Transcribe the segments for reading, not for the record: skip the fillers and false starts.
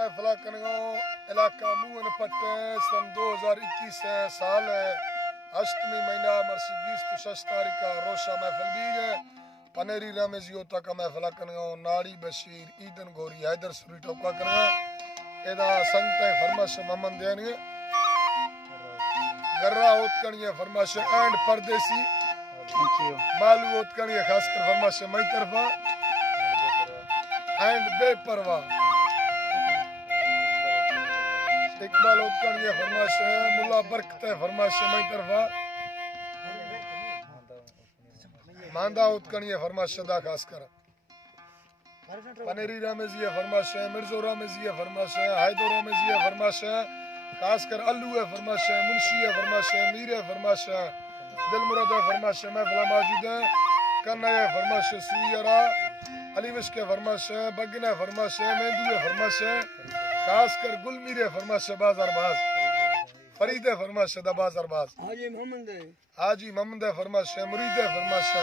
महफिला कनगो इलाका मुहन पट्टे सन 2021 साल अष्टमी महीना मरसी 20 तारीख का रोशा महफिल भी है पनेरी रमेजियो तक महफिला कनगो नाड़ी बशीर ईदन गोरी हैदर सुरी टोका कनगो एदा संत फरमाश मोहम्मद देनगे गर्रा ओतकणिए फरमाश एंड परदेसी मालू ओतकणिए खासकर फरमाश मई तरफा एंड बेपरवाह इकबाल ओतकणिए फरमाश मुल्ला बरकत फरमाश मई तरफा मांदा उतकणिए फरमाश दा खासकर पनेरी रामेजिया फरमाश मिर्जो रामेजिया फरमाश हैदो रामेजिया फरमाश खासकर अल्लू है फरमाश मुंशी है फरमाश मीर है फरमाश दिलमुराद है फरमाश महफिला मौजूद है कन्ना है फरमाश सुयरा अली विश के फरमाश बगना फरमाश मेंदू है फरमाश खासकर गुलमीर है फरमाश बाजार बाज फरीद है फरमाश दा बाजार बाज हाजी मोहम्मद है फरमाश मुरीद है फरमाश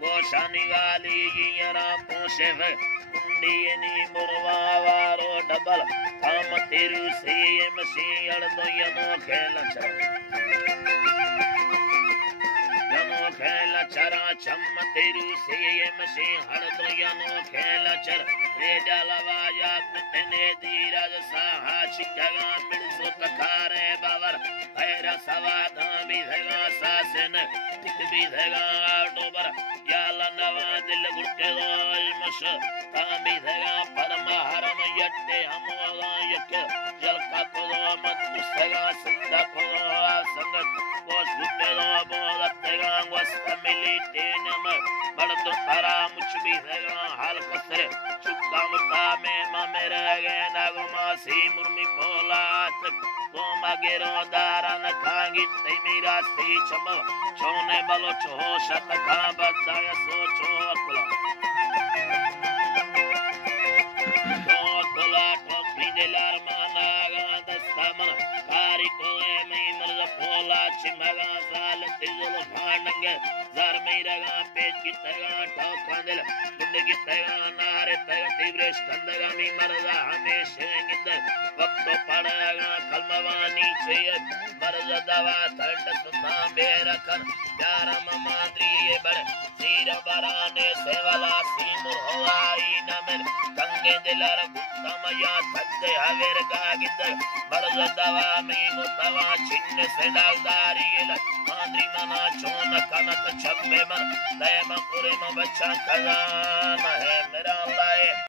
गोशानी वाली गियरा पोशेव कुंडियनी मुरवावारो डबल हम तेरू से मसी अड़ दो यनो खेल चल छम तेरू से ये मसे हर तो यानो खेला चर रे डालवा यात तने धीरज साहा छिटगा मिलसो तखारे बावर पैरा सवादा भी धगा सासन तिक भी धगा डोबर याला नवा दिल गुटे मश ता भी धगा परमा हरम यट्टे हमवा यक जल का को मत सगा संदा को संगत was gutelo bolatega was family name बड़तो तारा मुझ भी हैगा हाल कसरे चुका मुता में ममेरा गना गुमासी मुर्मी पोलात वो मगेरो दारन खागी ते मेरा से चम छोने बलो छो शत खा बताया सोचो अकला तो अकला तो बिंदेलार माना गा दस्तमन कारी को में मर पोला चिमगा साल तिल भांडंगे zar meiraga pech ki tega thakandel bunde ki tega nare tega tivre standaga mi marza hameshe ngid vakto padaga kalmawani cheyat marza dawa thand sutha mera kar pyara mamadri ye bad sira barane sevala simur hawai namer kange dilar guttamaya thadde haver gagid marza dawa mi mutawa chinne sedagdari el andri mana chona kanat Chhabbe मन दया पुरे में बच्चा खजाना है मेरा अल्लाह